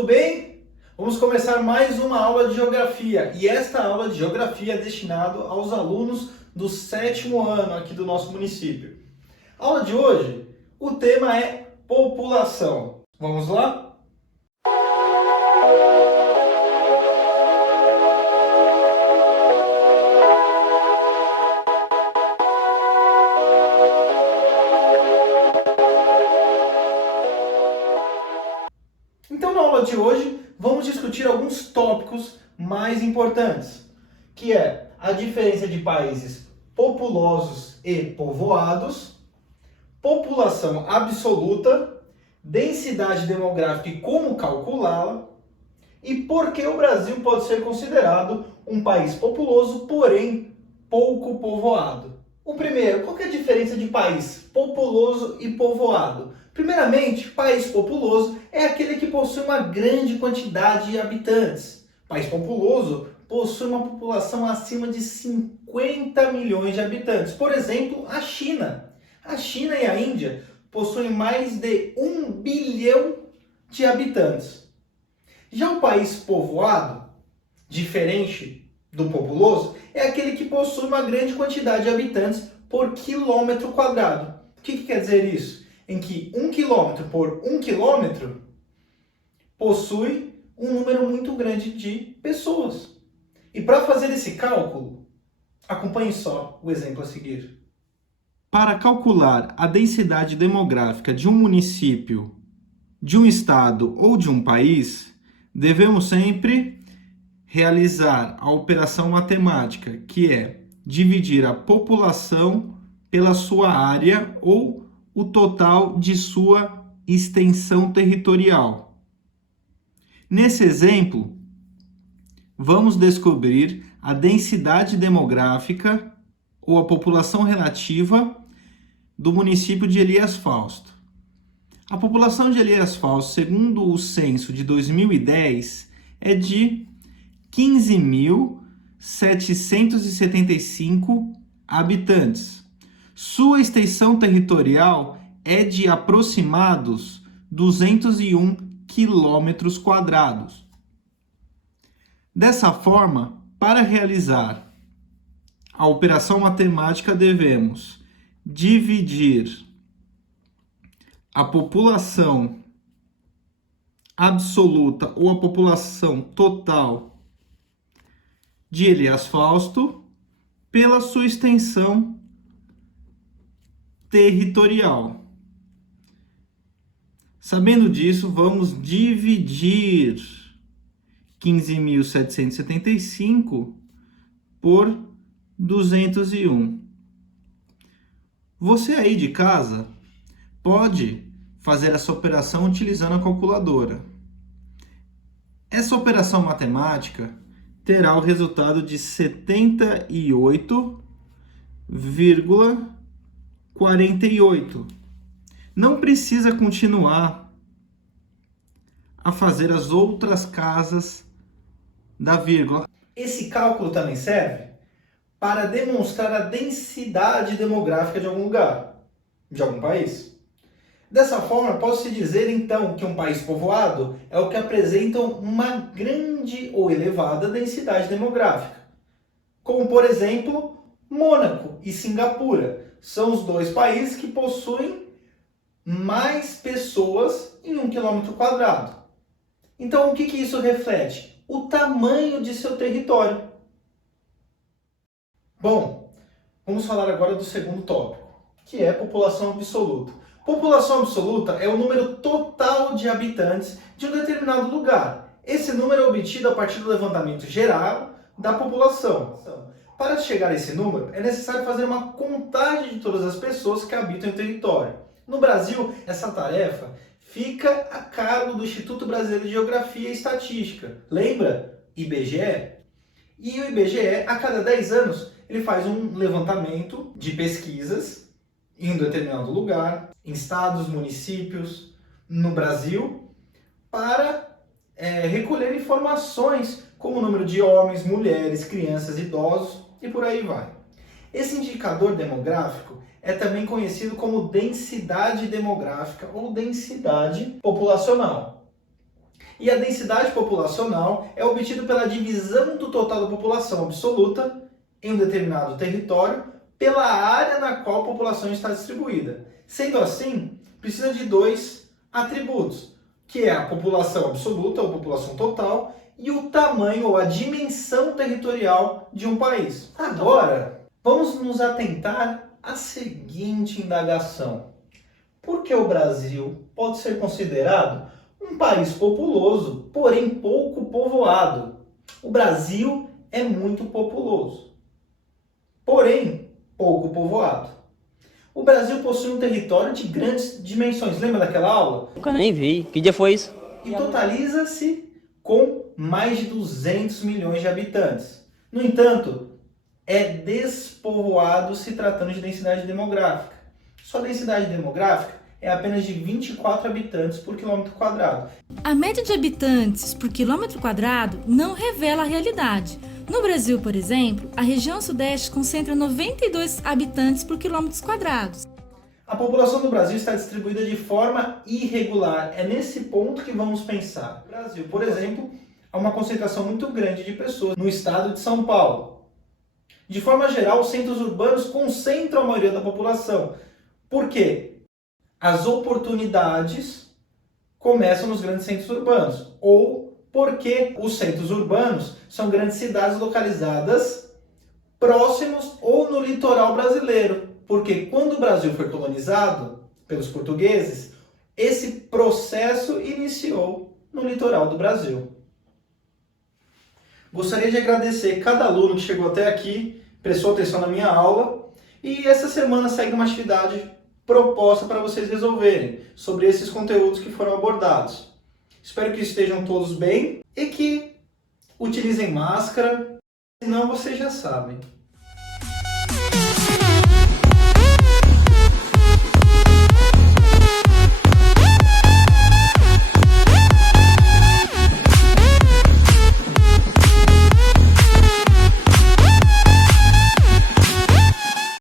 tudo bem? Vamos começar mais uma aula de geografia e esta aula de geografia é destinada aos alunos do 7º ano aqui do nosso município. A aula de hoje, o tema é população. Vamos lá? Então, na aula de hoje, vamos discutir alguns tópicos mais importantes, que é a diferença de países populosos e povoados, população absoluta, densidade demográfica e como calculá-la, e por que o Brasil pode ser considerado um país populoso, porém pouco povoado. O primeiro, qual que é a diferença de país populoso e povoado? Primeiramente, país populoso é aquele que possui uma grande quantidade de habitantes. País populoso possui uma população acima de 50 milhões de habitantes. Por exemplo, a China. A China e a Índia possuem mais de 1 bilhão de habitantes. Já o país povoado, diferente do populoso, é aquele que possui uma grande quantidade de habitantes por quilômetro quadrado. O que quer dizer isso? Em que 1 quilômetro por 1 quilômetro possui um número muito grande de pessoas. E para fazer esse cálculo, acompanhe só o exemplo a seguir. Para calcular a densidade demográfica de um município, de um estado ou de um país, devemos sempre realizar a operação matemática, que é dividir a população pela sua área ou o total de sua extensão territorial. Nesse exemplo, vamos descobrir a densidade demográfica ou a população relativa do município de Elias Fausto. A população de Elias Fausto, segundo o censo de 2010, é de 15.775 habitantes. Sua extensão territorial é de aproximados 201 quilômetros quadrados. Dessa forma, para realizar a operação matemática, devemos dividir a população absoluta ou a população total de Elias Fausto pela sua extensão territorial. Sabendo disso, vamos dividir 15.775 por 201. Você aí de casa pode fazer essa operação utilizando a calculadora. Essa operação matemática terá o resultado de 78,48. Não precisa continuar a fazer as outras casas da vírgula. Esse cálculo também serve para demonstrar a densidade demográfica de algum lugar, de algum país. Dessa forma, pode-se dizer então que um país povoado é o que apresenta uma grande ou elevada densidade demográfica. Como, por exemplo, Mônaco e Singapura. São os dois países que possuem mais pessoas em 1 quilômetro quadrado. Então, o que isso reflete? O tamanho de seu território. Bom, vamos falar agora do segundo tópico, que é população absoluta. População absoluta é o número total de habitantes de um determinado lugar. Esse número é obtido a partir do levantamento geral da população. Para chegar a esse número, é necessário fazer uma contagem de todas as pessoas que habitam o território. No Brasil, essa tarefa fica a cargo do Instituto Brasileiro de Geografia e Estatística. Lembra? IBGE? E o IBGE, a cada 10 anos, ele faz um levantamento de pesquisas em um determinado lugar, em estados, municípios, no Brasil, para recolher informações como o número de homens, mulheres, crianças, idosos e por aí vai. Esse indicador demográfico é também conhecido como densidade demográfica ou densidade populacional. E a densidade populacional é obtida pela divisão do total da população absoluta em um determinado território pela área na qual a população está distribuída. Sendo assim, precisa de dois atributos, que é a população absoluta ou população total e o tamanho ou a dimensão territorial de um país. Agora, vamos nos atentar à seguinte indagação. Por que o Brasil pode ser considerado um país populoso, porém pouco povoado? O Brasil é muito populoso, porém pouco povoado. O Brasil possui um território de grandes dimensões. Lembra daquela aula? Eu nem vi. Que dia foi isso? E totaliza-se com mais de 200 milhões de habitantes. No entanto, é despovoado se tratando de densidade demográfica. Sua densidade demográfica é apenas de 24 habitantes por quilômetro quadrado. A média de habitantes por quilômetro quadrado não revela a realidade. No Brasil, por exemplo, a região sudeste concentra 92 habitantes por quilômetros quadrados. A população do Brasil está distribuída de forma irregular. É nesse ponto que vamos pensar. No Brasil, por exemplo, há uma concentração muito grande de pessoas no estado de São Paulo. De forma geral, os centros urbanos concentram a maioria da população. Por quê? As oportunidades começam nos grandes centros urbanos, ou porque os centros urbanos são grandes cidades localizadas próximos ou no litoral brasileiro. Porque quando o Brasil foi colonizado pelos portugueses, esse processo iniciou no litoral do Brasil. Gostaria de agradecer cada aluno que chegou até aqui, prestou atenção na minha aula, e essa semana segue uma atividade proposta para vocês resolverem sobre esses conteúdos que foram abordados. Espero que estejam todos bem e que utilizem máscara, senão vocês já sabem.